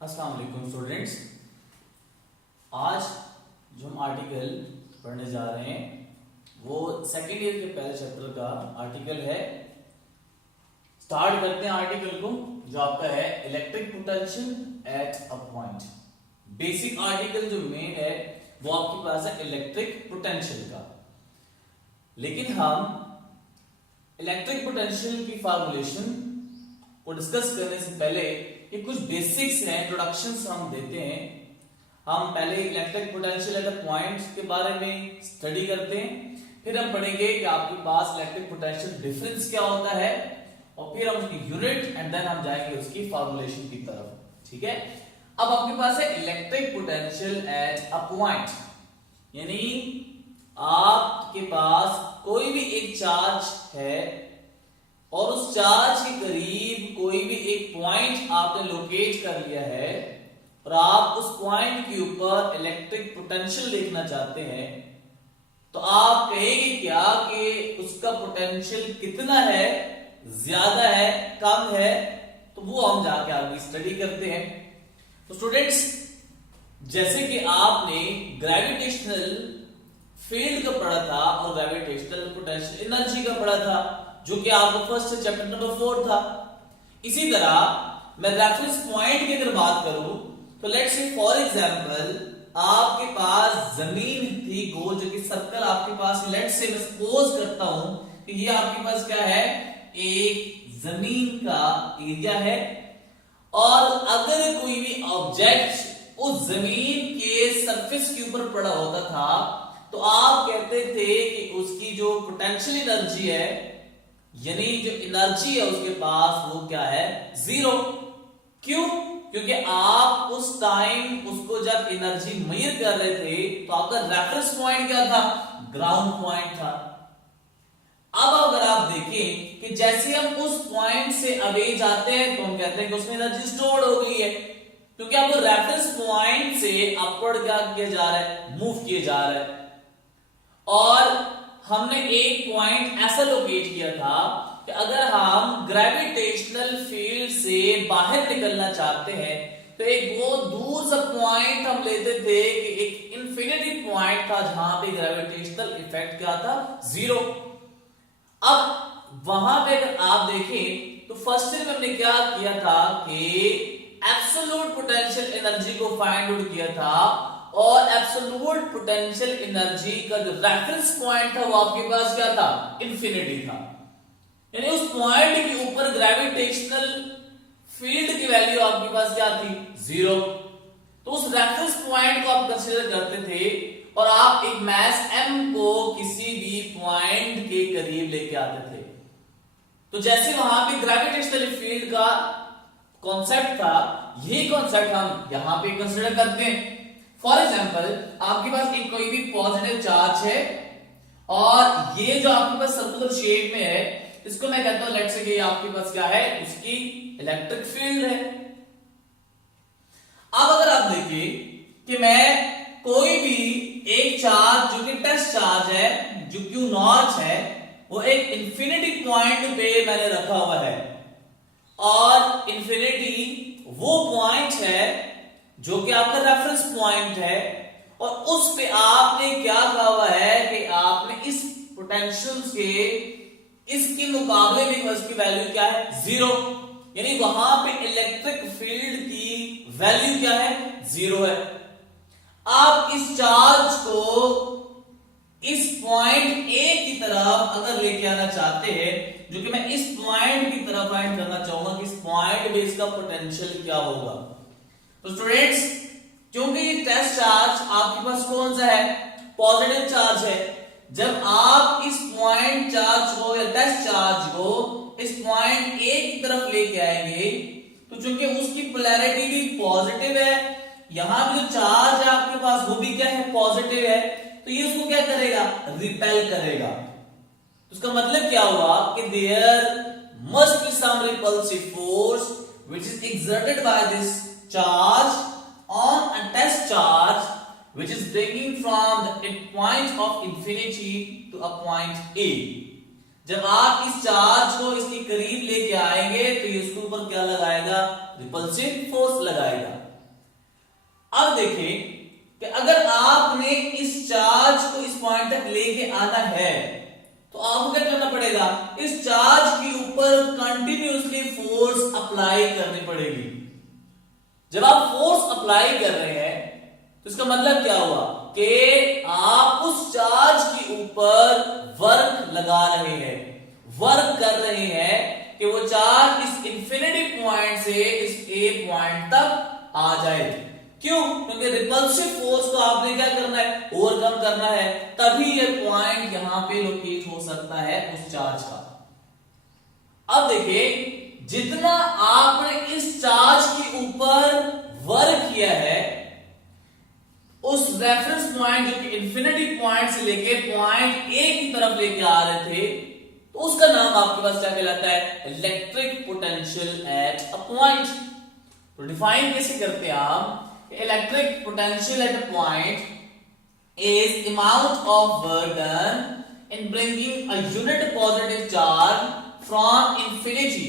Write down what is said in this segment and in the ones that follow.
अस्सलाम वालेकुम स्टूडेंट्स। आज जो हम आर्टिकल पढ़ने जा रहे हैं वो सेकेंड ईयर के पहले चैप्टर का आर्टिकल है। स्टार्ट करते हैं आर्टिकल को, जो आपका है electric potential at a point. Basic article जो मेन है वो आपके पास है इलेक्ट्रिक पोटेंशियल का, लेकिन हम इलेक्ट्रिक पोटेंशियल की फॉर्मूलेशन को डिस्कस करने से पहले ये कुछ बेसिक्स हैं, इंट्रोडक्शंस हम देते हैं। हम पहले electric potential at a point के बारे में स्टडी करते हैं, फिर हम पढ़ेंगे कि आपके पास इलेक्ट्रिक पोटेंशियल डिफरेंस क्या होता है, और फिर हम उसकी यूनिट एंड देन हम जाएंगे उसकी फॉर्मूलेशन की तरफ। ठीक है, अब आपके पास है electric potential at a point, यानी आपके पास कोई भी एक चार्ज है और उस चार्ज के करीब कोई भी एक पॉइंट आपने लोकेट कर लिया है और आप उस पॉइंट के ऊपर इलेक्ट्रिक पोटेंशियल देखना चाहते हैं, तो आप कहेंगे क्या कि उसका पोटेंशियल कितना है, ज्यादा है, कम है, तो वो हम जाके आगे स्टडी करते हैं। तो स्टूडेंट्स, जैसे कि आपने ग्रेविटेशनल फील्ड का पढ़ा था और ग्रेविटेशनल पोटेंशियल एनर्जी का पढ़ा था, जो कि आपका फर्स्ट चैप्टर नंबर 4 था। इसी तरह मैं रेफरेंस पॉइंट की अगर बात करूं तो लेट्स से फॉर एग्जांपल आपके पास जमीन थी गोल, जो कि सर्कल आपके पास, लेट्स से मैं सपोज करता हूं कि ये आपके पास क्या है, एक जमीन का एरिया है, और अगर कोई भी ऑब्जेक्ट उस जमीन के सरफेस के ऊपर पड़ा होता था तो आप कहते थे कि उसकी जो पोटेंशियल एनर्जी है, यानी जो एनर्जी है उसके पास, वो क्या है, जीरो। क्यों? क्योंकि आप उस टाइम उसको जब एनर्जी मेजर कर रहे थे तो आपका रेफरेंस पॉइंट क्या था, ग्राउंड पॉइंट था। अब अगर आप देखें कि जैसे हम उस पॉइंट से अवे जाते हैं तो हम कहते हैं कि उसमें एनर्जी स्टोर हो गई है, क्योंकि आपको रेफरेंस पॉइंट से अपवर्ड क्या किया जा रहा है, मूव किया जा रहा है। और हमने एक पॉइंट ऐसा लोकेट किया था कि अगर हम ग्रेविटेशनल फील्ड से बाहर निकलना चाहते हैं तो एक बहुत दूर सा पॉइंट हम लेते थे कि एक इंफिनिटी पॉइंट था जहां पे ग्रेविटेशनल इफेक्ट क्या था, जीरो। अब वहां पे अगर आप देखें तो फर्स्ट में हमने क्या किया था कि एब्सोल्यूट पोटेंशियल एनर्जी को फाइंड आउट किया था, और एब्सोल्यूट पोटेंशियल एनर्जी का जो रेफरेंस पॉइंट था वो आपके पास क्या था, इंफिनिटी था। यानी उस पॉइंट के ऊपर ग्रेविटेशनल फील्ड की वैल्यू आपके पास क्या थी, जीरो। तो उस रेफरेंस पॉइंट को आप कंसीडर करते थे और आप एक मास m को किसी भी पॉइंट के करीब लेके आते थे। तो जैसे वहां पे ग्रेविटेशनल फील्ड का कॉन्सेप्ट था, यही कॉन्सेप्ट हम यहां पे कंसीडर करते हैं। फॉर एग्जाम्पल आपके पास एक कोई भी पॉजिटिव चार्ज है और ये जो आपके पास सर्कुलर शेप में है, इसको मैं कहता हूं लेट्स से कि आपके पास क्या है, उसकी इलेक्ट्रिक फील्ड है। अब अगर आप देखिए कि मैं कोई भी एक चार्ज जो कि टेस्ट चार्ज है, जो Q0 है, वो एक इंफिनिटी पॉइंट पे मैंने रखा हुआ है, और इंफिनिटी वो पॉइंट है जो कि आपका रेफरेंस पॉइंट है, और उस पे आपने क्या कहा हुआ है कि आपने इस पोटेंशियल के इसके मुकाबले में उसकी वैल्यू क्या है, जीरो। यानी वहां पे इलेक्ट्रिक फील्ड की वैल्यू क्या है, जीरो है। आप इस चार्ज को इस पॉइंट ए की तरफ अगर लेके आना चाहते हैं, जो कि मैं इस पॉइंट की तरफ फाइंड करना चाहूंगा कि इस पॉइंट पे इसका पोटेंशियल क्या होगा। तो स्टूडेंट्स, क्योंकि ये टेस्ट चार्ज आपके पास कौन सा है, पॉजिटिव चार्ज है, जब आप इस पॉइंट चार्ज को या टेस्ट चार्ज को इस पॉइंट ए की तरफ लेके आएंगे तो चूंकि उसकी पोलैरिटी भी पॉजिटिव है, यहां भी जो चार्ज है आपके पास वो भी क्या है, पॉजिटिव है, तो ये उसको क्या करेगा, रिपेल करेगा। उसका मतलब क्या हुआ कि there must be some repulsive force which is exerted by this charge on a test charge which is bringing from the point of infinity to a point A। जब आप इस चार्ज को इसके करीब लेके आएंगे तो ये उसके ऊपर क्या लगाएगा, रिपल्सिव फोर्स लगाएगा। अब देखिए कि अगर आपने इस चार्ज को इस पॉइंट तक लेके आना है तो आपको क्या करना पड़ेगा, इस चार्ज के ऊपर कंटिन्यूअसली फोर्स अप्लाई करनी पड़ेगी। जब आप फोर्स अप्लाई कर रहे हैं तो इसका मतलब क्या हुआ कि आप उस चार्ज के ऊपर वर्क लगा रहे हैं, वर्क कर रहे हैं कि वो चार्ज इस इंफिनिटी पॉइंट से इस ए पॉइंट तक आ जाए। क्यों? क्योंकि रिपल्सिव फोर्स को आपने क्या करना है, ओवरकम करना है, तभी ये पॉइंट यहां पे लोकेट हो सकता है उस चार्ज का। अब देखिए जितना आपने इस चार्ज के ऊपर वर्क किया है उस रेफरेंस पॉइंट जो कि इंफिनिटी पॉइंट से लेके पॉइंट ए की तरफ लेके आ रहे थे, तो उसका नाम आपके पास क्या कहलाता है, electric potential at a point. तो डिफाइन कैसे करते हैं हम, electric potential at a point is amount of work done in bringing a unit positive charge from infinity,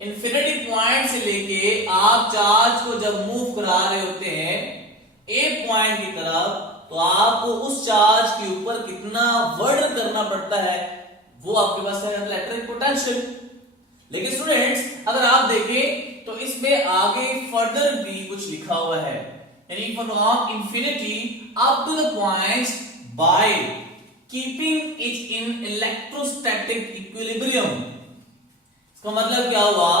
infinity point से लेके आप चार्ज को जब मूव करा रहे होते हैं ए पॉइंट की तरफ, तो आपको उस चार्ज के ऊपर कितना वर्क करना पड़ता है वो आपके पास है इलेक्ट्रिक पोटेंशियल। लेकिन स्टूडेंट्स अगर आप देखें तो इसमें आगे फर्दर भी कुछ लिखा हुआ है, यानी from infinity up to the points by keeping it in electrostatic equilibrium. इसका मतलब क्या हुआ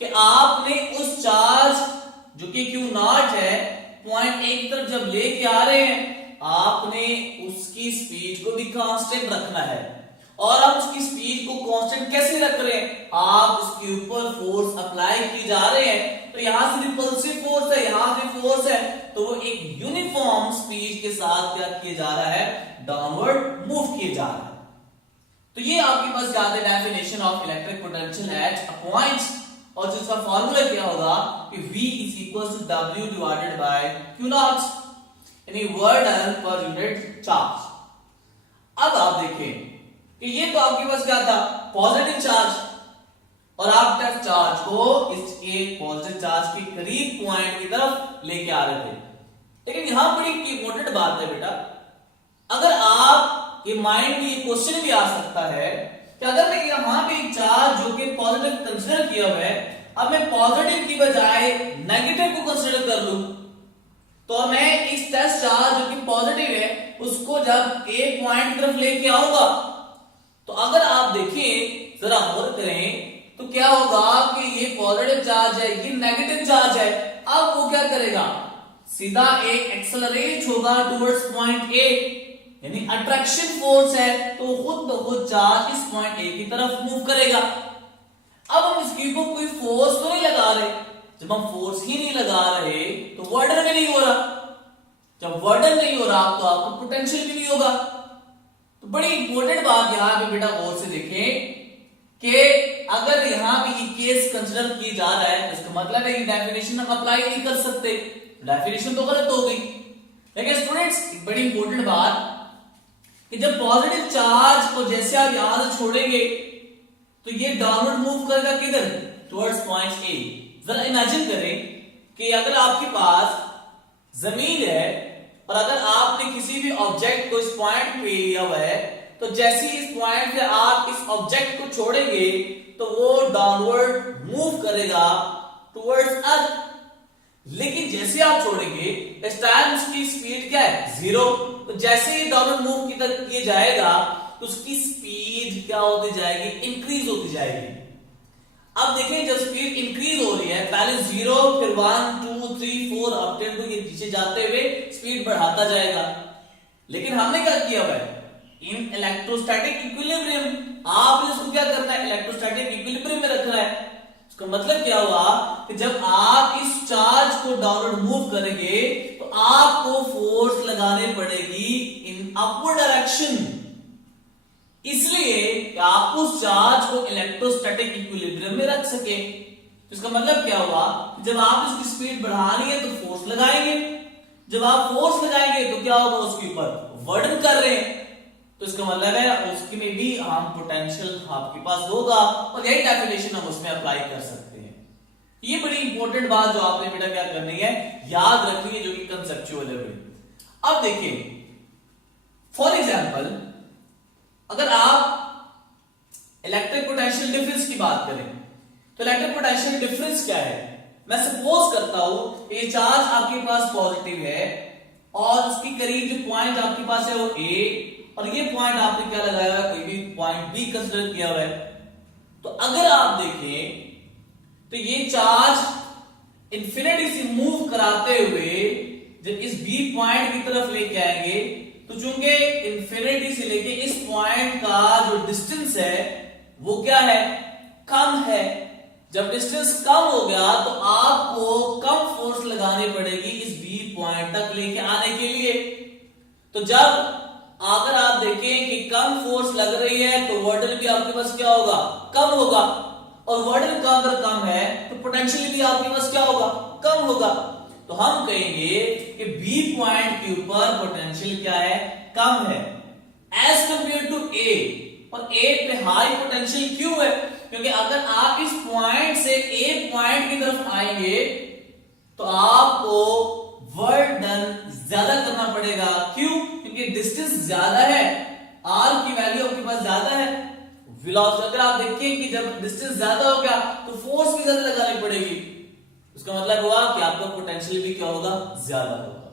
कि आपने उस चार्ज जो कि Q नॉट है पॉइंट ए की तरफ जब लेके आ रहे हैं, आपने उसकी स्पीड को भी कांस्टेंट रखना है। और आप उसकी स्पीड को कांस्टेंट कैसे रख रहे हैं, आप उसके ऊपर फोर्स अप्लाई किए जा रहे हैं, तो यहां से रिपल्सिव फोर्स है, यहां से फोर्स है, तो वो एक यूनिफॉर्म स्पीड के साथ क्या किया जा रहा है, डाउनवर्ड मूव किए जा रहा है। तो ये आपके पास याद है definition of electric potential at a point, और जिसका फॉर्मूला क्या होगा कि V is equal to W divided by Q naught, यानी work done per unit charge. अब आप देखें कि ये तो आपके पास क्या था, पॉजिटिव चार्ज, और आप टेस्ट चार्ज को इस एक पॉजिटिव चार्ज के करीब पॉइंट की तरफ लेके आ रहे थे। लेकिन यहां पर एक इंपॉर्टेंट बात है बेटा, अगर आप ये माइंड में ये क्वेश्चन भी आ सकता है कि अगर मैं यहां पे एक चार्ज जो कि पॉजिटिव कंसीडर किया हुआ है, अब मैं पॉजिटिव की बजाय नेगेटिव को कंसीडर कर लूं, तो मैं इस टेस्ट चार्ज जो कि पॉजिटिव है उसको जब ए पॉइंट की तरफ लेके आऊंगा, तो अगर आप देखिए जरा गौर करें तो क्या होगा कि ये पॉजिटिव चार्ज है, ये नेगेटिव चार्ज है। अब वो क्या करेगा, सीधा एक एक्सेलरेट होगा टुवर्ड्स पॉइंट ए, यानी अट्रैक्शन फोर्स है, तो खुद ब खुद चार्ज इस पॉइंट ए की तरफ मूव करेगा। अब हम इसके ऊपर कोई फोर्स तो नहीं लगा रहे, जब हम फोर्स ही नहीं लगा रहे तो वर्डन भी नहीं हो रहा, जब वर्डन नहीं हो रहा तो आपको पोटेंशियल भी नहीं होगा। तो बड़ी इंपॉर्टेंट बात यहां पे बेटा गौर से देखें कि अगर यहां पे ये केस कंसीडर किया जा रहा है, इसका मतलब है कि डेफिनेशन हम अप्लाई नहीं कर सकते, डेफिनेशन तो गलत हो गई। लेकिन स्टूडेंट्स एक बड़ी इंपॉर्टेंट बात कि जब पॉजिटिव चार्ज को जैसे आप यहां से छोड़ेंगे तो ये डाउनवर्ड मूव करेगा किधर, टुवर्ड्स पॉइंट ए। जरा इमेजिन करें कि अगर आपके पास जमीन है और अगर आपने किसी भी ऑब्जेक्ट को इस पॉइंट पे लिया हुआ है, तो जैसे ही इस पॉइंट से आप इस ऑब्जेक्ट को छोड़ेंगे तो वो डाउनवर्ड मूव करेगा टुवर्ड्स अर्थ। लेकिन जैसे आप छोड़ेंगे इस टाइम उसकी स्पीड क्या है, 0। तो जैसे ही डाउनवर्ड मूव की तरफ किया जाएगा तो उसकी स्पीड क्या होती जाएगी, इंक्रीज होती जाएगी। अब देखिए जब स्पीड इंक्रीज हो रही है, पहले 0 फिर 1 2 3 4 अप टिल 2 ये पीछे जाते हुए स्पीड बढ़ाता जाएगा। लेकिन हमने क्या किया हुआ है, इन इलेक्ट्रोस्टैटिक इक्विलिब्रियम, आपने इसको क्या करना है, इलेक्ट्रोस्टैटिक इक्विलिब्रियम में रखना है। इसका मतलब क्या हुआ कि जब आप इस चार्ज को डाउनवर्ड मूव करेंगे तो आपको फोर्स लगानी पड़ेगी इन अपवर्ड डायरेक्शन, इसलिए कि आप उस चार्ज को इलेक्ट्रोस्टैटिक इक्विलिब्रियम में रख सके। तो इसका मतलब क्या हुआ, जब आप इसकी स्पीड बढ़ानी है तो फोर्स लगाएंगे, जब आप फोर्स लगाएंगे तो क्या होगा, उसके ऊपर वर्डन कर रहे हैं, तो इसका मतलब है उसके में भी हम पोटेंशियल आपके पास होगा, और यही डेफिनेशन हम उसमें अप्लाई कर सकते हैं। ये बड़ी इंपॉर्टेंट बात जो आपने बेटा क्या करनी है, याद रखनी है, जो कि कंसेप्चुअल है बड़ी। अब देखिए फॉर एग्जांपल अगर आप इलेक्ट्रिक पोटेंशियल डिफरेंस की बात करें तो इलेक्ट्रिक पोटेंशियल डिफरेंस क्या है। मैं सपोज करता हूं ये चार्ज आपके पास पॉजिटिव है और उसके करीब जो पॉइंट आपके पास है वो ए, और ये पॉइंट आपने क्या लगाया हुआ है, कोई भी पॉइंट बी कंसीडर किया हुआ है। तो अगर आप देखें तो ये चार्ज इंफिनिटी से मूव कराते हुए जब इस बी पॉइंट की तरफ लेके आएंगे तो चूंकि इंफिनिटी से लेके इस पॉइंट का जो डिस्टेंस है वो क्या है, कम है। जब डिस्टेंस कम हो गया तो आपको कम फोर्स लगानी पड़ेगी इस बी पॉइंट तक लेके आने के लिए। तो जब अगर आप देखें कि कम फोर्स लग रही है तो वर्डल भी आपके पास क्या होगा, कम होगा, और वर्डल का अगर कम है तो पोटेंशियल भी आपके पास क्या होगा, कम होगा। तो हम कहेंगे कि बी पॉइंट के ऊपर पोटेंशियल क्या है, कम है एज कंपेयर टू ए। और ए पे हाई पोटेंशियल क्यों है, क्योंकि अगर आप इस पॉइंट से ए पॉइंट की तरफ आएंगे तो आपको वर्क डन ज्यादा करना पड़ेगा। क्यों, क्योंकि डिस्टेंस ज्यादा है, आर की वैल्यू आपके पास ज्यादा है। वेलोसिटी अगर आप देखिए कि जब डिस्टेंस ज्यादा हो गया तो फोर्स भी ज्यादा लगानी पड़ेगी, उसका मतलब हुआ कि आपका पोटेंशियल भी क्या होगा, ज्यादा होगा।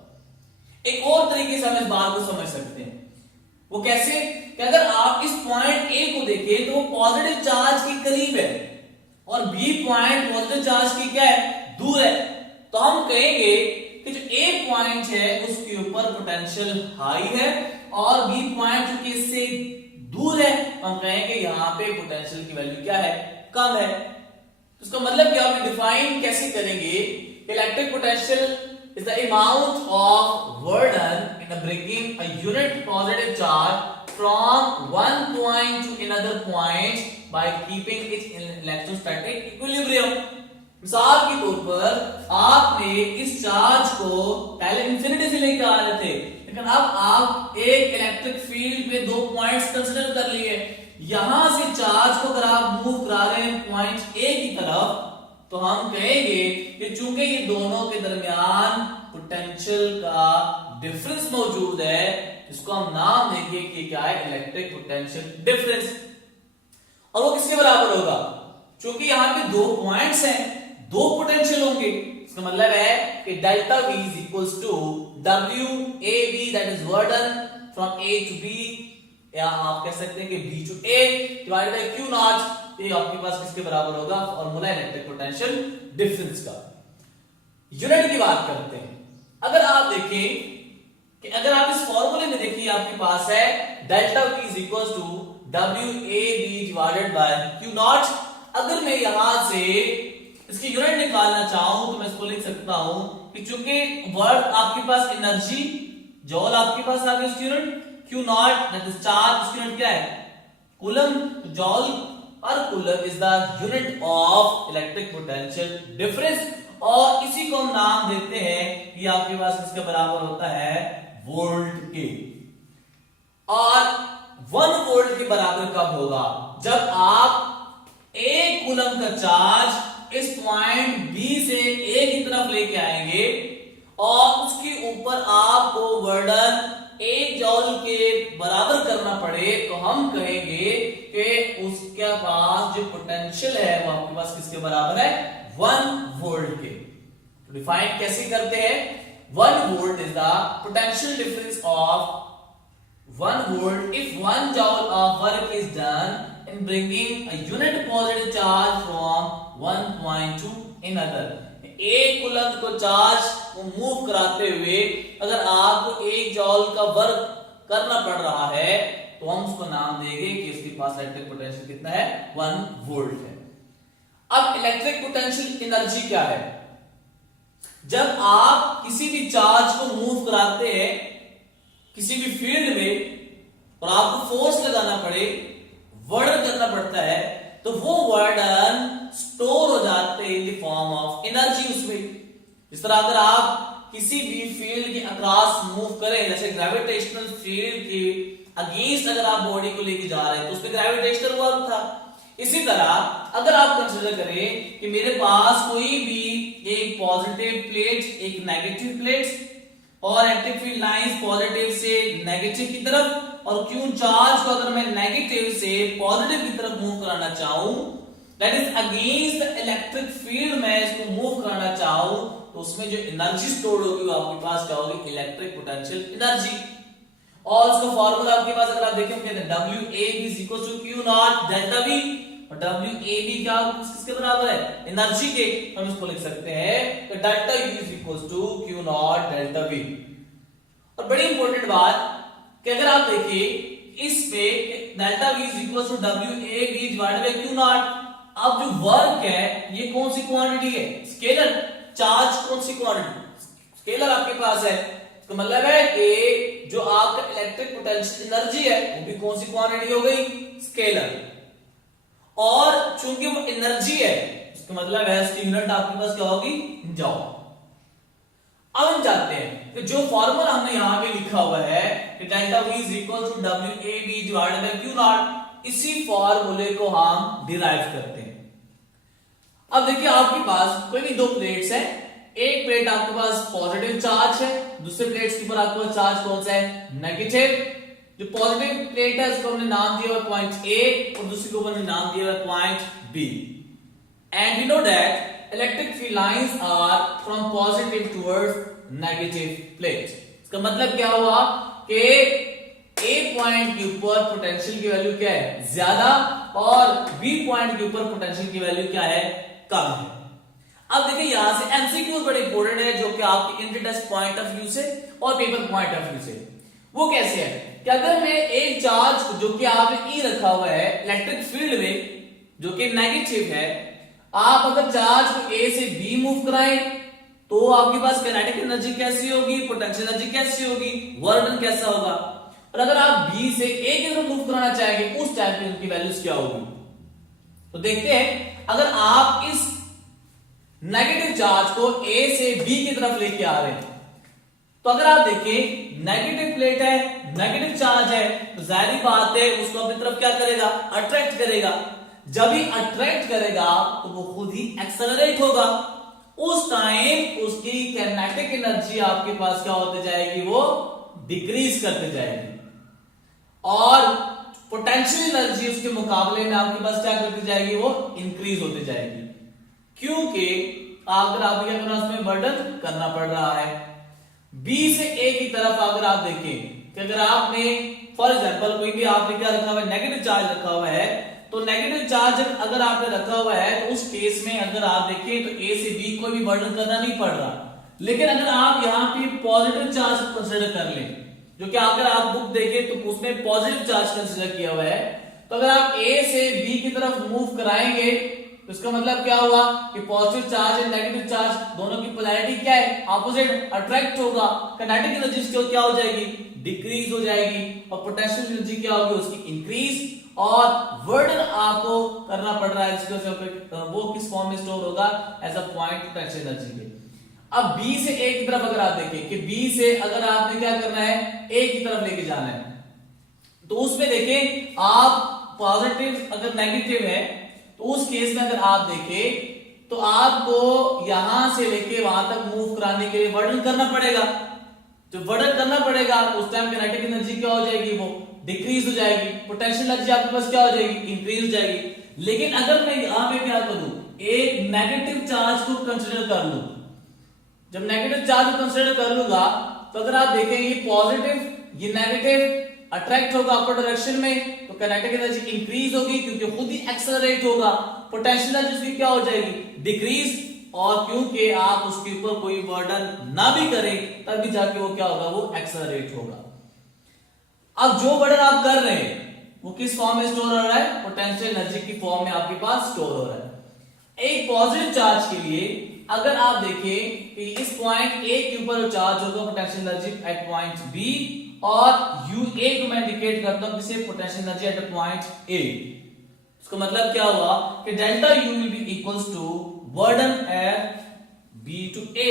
एक और तरीके से हम इस बात को समझ सकते हैं, वो कैसे कि अगर आप इस पॉइंट ए को देखें तो वो पॉजिटिव चार्ज के करीब है और बी पॉइंट पॉजिटिव चार्ज की क्या है, दूर है। तो हम कहेंगे कि जो ए पॉइंट है उसके ऊपर पोटेंशियल हाई है और बी पॉइंट जो कि इससे दूर है, हम कहेंगे यहां पे पोटेंशियल की वैल्यू क्या है, कम है। तो इसका मतलब क्या, हम डिफाइन कैसे करेंगे, electric potential is the amount of burden in bringing a unit positive charge from one point to another point by keeping it in electrostatic equilibrium। मिसाल के तौर पर आपने इस चार्ज को पहले इंफिनिटी से लेकर आ रहे थे, लेकिन अब आप एक इलेक्ट्रिक फील्ड में दो पॉइंट्स कंसीडर कर लिए। यहां से चार्ज को अगर आप मूव करा रहे हैं पॉइंट ए की तरफ तो हम कहेंगे कि चूंकि ये दोनों के दरमियान पोटेंशियल का डिफरेंस मौजूद है, इसको हम नाम देंगे कि क्या है, इलेक्ट्रिक पोटेंशियल डिफरेंस। और वो किसके बराबर होगा, क्योंकि यहां पे दो पॉइंट्स हैं, दो पोटेंशियल होंगे, इसका मतलब है कि delta V is equals to WAB, that is burden from A to B, या आप कह सकते हैं कि B to A divided by Q naught। ये आपके पास किसके बराबर होगा, फॉर्मूला इलेक्ट्रिक पोटेंशियल डिफरेंस का। यूनिट की बात करते हैं, अगर आप देखें कि अगर आप इस फॉर्मूले में देखिए आपके पास है delta V is equals to WAB divided by Q naught। अगर मैं यहां से इसकी यूनिट निकालना चाहूं तो मैं इसको लिख सकता हूं कि चूंकि वर्क आपके पास एनर्जी जॉल आपके पास आ गई, उसकी unit Q naught that is charge, उसकी यूनिट क्या है, कूलम। जॉल पर coulomb is the unit of electric potential difference, और इसी को हम नाम देते हैं कि आपके पास इसके बराबर होता है वोल्ट के। और 1 वोल्ट के बराबर कब होगा, जब आप एक कूलम का चार्ज इस पॉइंट बी से ए की तरफ लेके आएंगे और उसके ऊपर आपको वर्डन 1 जॉल के बराबर करना पड़े, तो हम कहेंगे कि उसके पास जो पोटेंशियल है वो आपके पास किसके बराबर है, 1 वोल्ट के। तो डिफाइन कैसे करते हैं, 1 volt is the potential difference of 1 volt if 1 joule of work is done in bringing a unit positive charge from one point to another। एक कूलम को चार्ज को मूव कराते हुए अगर आपको 1 जॉल का वर्क करना पड़ रहा है तो हम उसको नाम देंगे कि उसके पास इलेक्ट्रिक पोटेंशियल कितना है, 1 वोल्ट है। अब इलेक्ट्रिक पोटेंशियल एनर्जी क्या है, जब आप किसी भी चार्ज को मूव कराते हैं किसी भी फील्ड में और आपको फोर्स लगाना पड़े, वर्डन करना पड़ता है, तो वो वर्डन स्टोर हो जाते हैं in the form of energy उसमें। इस तरह अगर आप किसी भी फील्ड के अक्रॉस मूव करें, जैसे ग्रेविटेशनल फील्ड के अगेंस्ट अगर आप बॉडी को लेके जा रहे हैं तो उसमें ग्रेविटेशनल वर्क था, इसी तरह अगर आप कंसीडर करें कि मेरे पास कोई भी एक पॉजिटिव प्लेट, एक नेगेटिव प्लेट और इलेक्ट्रिक फील्ड लाइंस पॉजिटिव से नेगेटिव की तरफ और क्यू चार्ज को अगर मैं नेगेटिव से पॉजिटिव की तरफ मूव कराना चाहूं, that is against the electric field, मैं इसको मूव कराना चाहूं, तो उसमें जो एनर्जी स्टोर होगी वो आपके पास क्या होगी, इलेक्ट्रिक पोटेंशियल एनर्जी। और उसका फॉर्मूला आपके पास अगर आप देखें कहते हैं WAB is equal to Q naught delta V, और WAB क्या किसके बराबर है, एनर्जी के। हम इसको लिख सकते हैं कि delta U is equal to Q naught delta V। और बड़ी इंपॉर्टेंट बात कि अगर आप देखिए इस पे delta V is equal to WAB divided by Q naught, अब जो वर्क है ये कौन सी क्वांटिटी है, स्केलर। चार्ज कौन सी क्वांटिटी, स्केलर आपके पास है। इसका मतलब है कि जो आपका इलेक्ट्रिक पोटेंशियल एनर्जी है वो भी कौन सी क्वांटिटी हो गई, स्केलर। और चूंकि वो एनर्जी है इसका मतलब है इसकी यूनिट आपके पास क्या होगी, जॉल। अब हम जानते हैं कि जो फॉर्मूला हमने यहां पे लिखा हुआ है कि delta V is equal to WAB divided by Q naught, इसी फॉर्मूले को हम डिराइव करते हैं। अब देखिए आपके पास कोई भी दो प्लेट्स है, एक प्लेट आपके पास पॉजिटिव चार्ज है, दूसरे प्लेट्स के ऊपर आपके पास चार्ज कौन सा है, नेगेटिव। जो पॉजिटिव प्लेट है उसको हमने नाम दिया हुआ पॉइंट ए और दूसरे को हमने नाम दिया हुआ point B. And we know that electric field lines are from positive towards negative plate. इसका मतलब क्या हुआ कि ए पॉइंट के ऊपर पोटेंशियल की वैल्यू क्या है, ज्यादा, और बी पॉइंट के ऊपर पोटेंशियल की वैल्यू क्या है, कम है। अब देखिए यहां से एमसीक्यू बड़े इंपॉर्टेंट है जो कि आपके interest point of view से और पेपर पॉइंट ऑफ व्यू से। वो कैसे है कि अगर मैं एक चार्ज जो कि आपने ई रखा हुआ है इलेक्ट्रिक फील्ड में जो कि नेगेटिव है, आप अगर चार्ज को ए से बी मूव कराएं तो आपके पास काइनेटिक एनर्जी कैसी होगी, पोटेंशियल एनर्जी कैसी होगी, वर्क कैसा होगा। और अगर आप बी से ए की तरफ मूव कराना चाहेंगे उस टाइम पे उनकी वैल्यूज क्या होगी। तो देखते हैं अगर आप इस नेगेटिव चार्ज को ए से बी की तरफ लेके आ रहे हैं तो अगर आप देखिए नेगेटिव प्लेट है, नेगेटिव चार्ज है, तो जाहिर बात है उसको अपनी तरफ क्या करेगा, अट्रैक्ट करेगा। जब ही अट्रैक्ट करेगा तो वो खुद ही एक्सेलरेट होगा। उस टाइम उसकी काइनेटिक एनर्जी आपके पास क्या होती जाएगी, वो डिक्रीज करते जाएगी, और पोटेंशियल एनर्जी उसके मुकाबले में आपके पास क्या करती जाएगी, वो इंक्रीज होती जाएगी। क्योंकि अगर आपको क्या करना, उसमें बर्डन करना पड़ रहा है। बी से ए की तरफ अगर आप देखें कि अगर आपने फॉर एग्जांपल कोई भी आपने क्या रखा हुआ है, नेगेटिव चार्ज रखा हुआ है, तो नेगेटिव चार्ज अगर आपने रखा हुआ है तो उस केस में अगर आप देखें तो ए से बी कोई भी बर्डन करना नहीं पड़ रहा। लेकिन अगर आप यहाँ पे पॉजिटिव चार्ज कंसिडर कर लें, जो कि अगर आप बुक देखें तो उसमें पॉजिटिव चार्ज कंसिडर किया हुआ है, तो अगर आप ए से बी की तरफ मूव कराएंगे तो इसका मतलब क्या हुआ कि पॉजिटिव चार्ज और नेगेटिव चार्ज दोनों की पोलैरिटी क्या है, ऑपोजिट, अट्रैक्ट होगा। काइनेटिक एनर्जी क्या हो जाएगी, डिक्रीज हो जाएगी, और पोटेंशियल एनर्जी क्या होगी, उसकी इंक्रीज। और बर्डन आपको करना पड़ रहा है वो किस फॉर्म में स्टोर होगा, as a point potential energy के। अब बी से ए की तरफ अगर आप देखें कि बी से अगर आपने क्या करना है, ए की तरफ लेके जाना है, तो उसमें देखें आप पॉजिटिव अगर नेगेटिव है तो उस केस में अगर आप देखें तो आपको यहां से लेके वहां तक मूव कराने के लिए वर्डन करना पड़ेगा। जब वर्डन करना पड़ेगा तो उस टाइम काइनेटिक एनर्जी क्या हो जाएगी, वो डिक्रीज हो जाएगी। पोटेंशियल एनर्जी आपके पास क्या हो जाएगी, इंक्रीज हो जाएगी। लेकिन अगर मैं यहां पे क्या करूं, एक नेगेटिव चार्ज को कंसिडर कर लूं, जब नेगेटिव चार्ज को कंसिडर कर लूंगा तो अगर आप देखें ये पॉजिटिव ये नेगेटिव अट्रैक्ट होगा अपर डायरेक्शन में, तो काइनेटिक एनर्जी इंक्रीज होगी क्योंकि खुद ही एक्सेलरेट होगा। पोटेंशियल एनर्जी क्या हो जाएगी, डिक्रीज। और क्योंकि आप उसके ऊपर कोई बर्डन ना भी करें तब भी जाके वो क्या होगा, वो एक्सेलरेट होगा। अब जो बर्डन आप कर रहे हैं वो किस फॉर्म में स्टोर हो रहा है, पोटेंशियल एनर्जी की फॉर्म में आपके पास स्टोर हो रहा है। एक पॉजिटिव चार्ज के लिए अगर आप देखें कि इस पॉइंट ए के ऊपर चार्ज होगा potential energy at point B, और UA को मैं इंडिकेट करता हूं किसे, potential energy at point A। इसका मतलब क्या हुआ कि delta U will be equals to burden F B to A।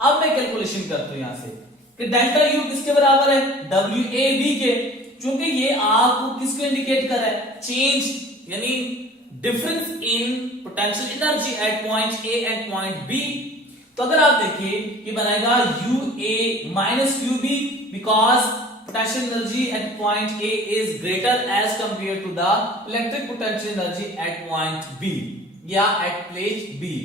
अब मैं कैलकुलेशन करता हूं यहां से कि डेल्टा U किसके बराबर है, WAB के। क्योंकि ये आपको किसको इंडिकेट कर रहा है, चेंज यानी difference in potential energy at point A and point B. तो अगर आप देखिए ये बनाएगा UA minus UB because potential energy at point A is greater as compare to the electric potential energy at point B या at place B.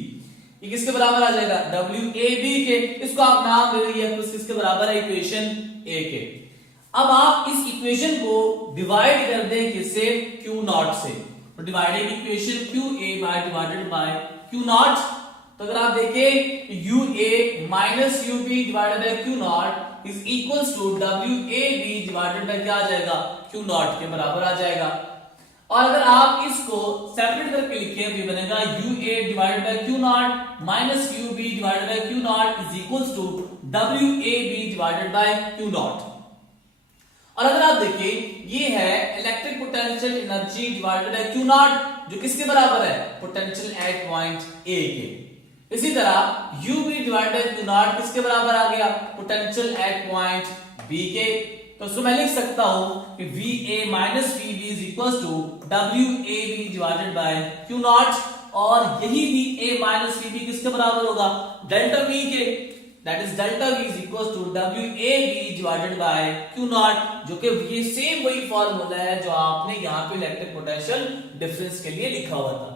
ये किसके बराबर आ जाएगा? WAB के। इसको आप नाम दे दीजिए किसके बराबर है? इक्वेशन A के। अब आप इस इक्वेशन को डिवाइड कर दें किससे? Q नॉट से। तो dividing equation QA by divided by Q naught. तो अगर आप देखें UA minus UB divided by Q naught is equals to WAB divided by क्या आ जाएगा? Q नॉट के बराबर आ जाएगा। और अगर आप इसको सेपरेट करके लिखें तो ये बनेगा UA divided by Q naught minus UB divided by Q naught is equals to WAB divided by Q naught. और अगर आप देखिए ये है electric potential energy divided by Q naught जो किसके बराबर है? पोटेंशियल एट पॉइंट A के। इसी तरह UB divided by Q not किसके बराबर आ गया? पोटेंशियल एट पॉइंट B के। तो इसको मैं लिख सकता हूं कि VA minus VB is equal to WAB divided by Q naught. और यही VA माइनस VB किसके बराबर होगा? डेल्टा V के। That is delta V is equal to WAB divided by Q naught जो कि ये सेम वही फॉर्मूला है जो आपने यहाँ पे इलेक्ट्रिक पोटेंशियल डिफरेंस के लिए लिखा हुआ था।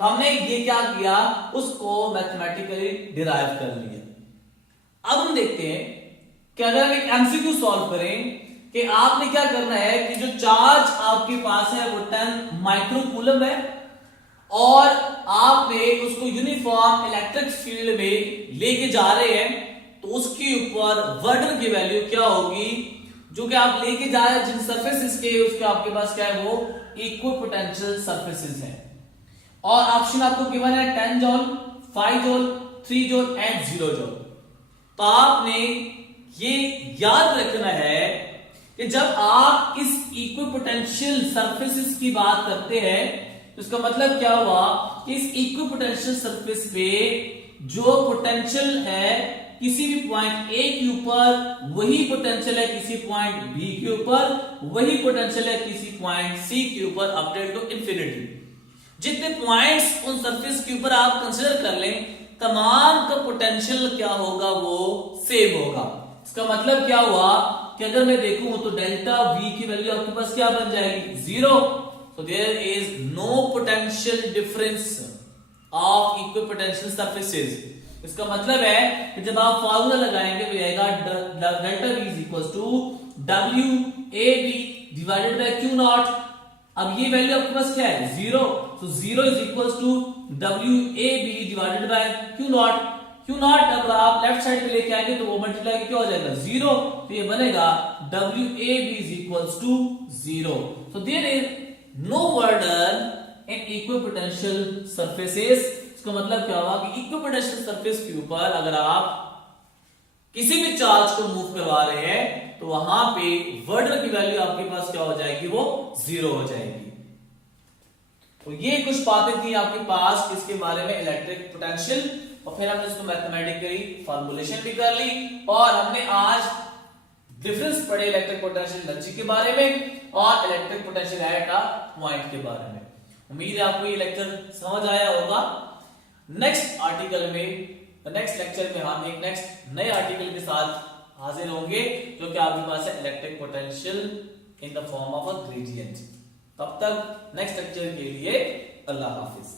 तो हमने ये क्या किया? उसको मैथमेटिकली डिराइव कर लिया। अब हम देखते हैं कि अगर हम एक एमसीक्यू सॉल्व करें कि आपने क्या करना है कि जो चार्ज आपके पास है वो 10 माइक्रोकूलम है और आपने उसको यूनिफॉर्म इलेक्ट्रिक फील्ड में लेके जा रहे हैं तो उसके ऊपर वर्डन की वैल्यू क्या होगी? जो कि आप लेके जा रहे हैं जिन सरफेसेस के उसके आपके पास क्या है? वो इक्विपोटेंशियल सरफेसेस हैं। और ऑप्शन आपको गिवन है 10 joule, 5 joule, 3 joule and 0 joule. तो आपने ये याद रखना है कि जब आप इस इक्विपोटेंशियल सरफेसेस की बात करते हैं तो इसका मतलब क्या हुआ कि इस इक्विपोटेंशियल सरफेस पे जो पोटेंशियल है किसी भी पॉइंट A के ऊपर वही पोटेंशियल है किसी पॉइंट B के ऊपर, वही पोटेंशियल है किसी पॉइंट C के ऊपर अप टू इंफिनिटी। जितने पॉइंट्स उन सरफेस के ऊपर आप कंसीडर कर लें तमाम का पोटेंशियल क्या होगा? वो सेम होगा। इसका मतलब क्या हुआ कि अगर मैं देखूं तो डेल्टा V की वैल्यू आपके पास क्या बन जाएगी? 0। So there is no potential difference of equipotenशियल surfaces। इसका मतलब है कि जब आप फॉर्मूला लगाएंगे तो आएगा delta V is equal to WAB divided by Q naught. अब ये वैल्यू आपके पास क्या है? 0। So 0 is equals to WAB divided by Q not. Q not अगर आप लेफ्ट साइड पे लेके आएंगे तो वो मल्टीप्लाई क्या हो जाएगा? 0। तो ये बनेगा WAB is equals to 0। So there is no burden in equipotential surfaces। इसका मतलब क्या हुआ कि इक्विपोटेंशियल सरफेस के ऊपर अगर आप किसी भी चार्ज को मूव करवा रहे हैं तो वहां पे वर्डन की वैल्यू आपके पास क्या हो जाएगी? वो 0 हो जाएगी। तो ये कुछ बातें थी आपके पास इसके बारे में इलेक्ट्रिक पोटेंशियल और फिर हमने इसको मैथमेटिकली फॉर्मुलेशन भी कर ली और हमने आज डिफरेंस पढ़े इलेक्ट्रिक पोटेंशियल एनर्जी के बारे में और electric potential at a point के बारे में। उम्मीद है आपको ये लेक्चर समझ आया होगा। नेक्स्ट आर्टिकल में नेक्स्ट लेक्चर में हम एक नेक्स्ट नए आर्टिकल के साथ हाजिर होंगे जो कि आपके पास है electric potential in the form of a gradient. तब तक नेक्स्ट लेक्चर के लिए अल्लाह हाफिज।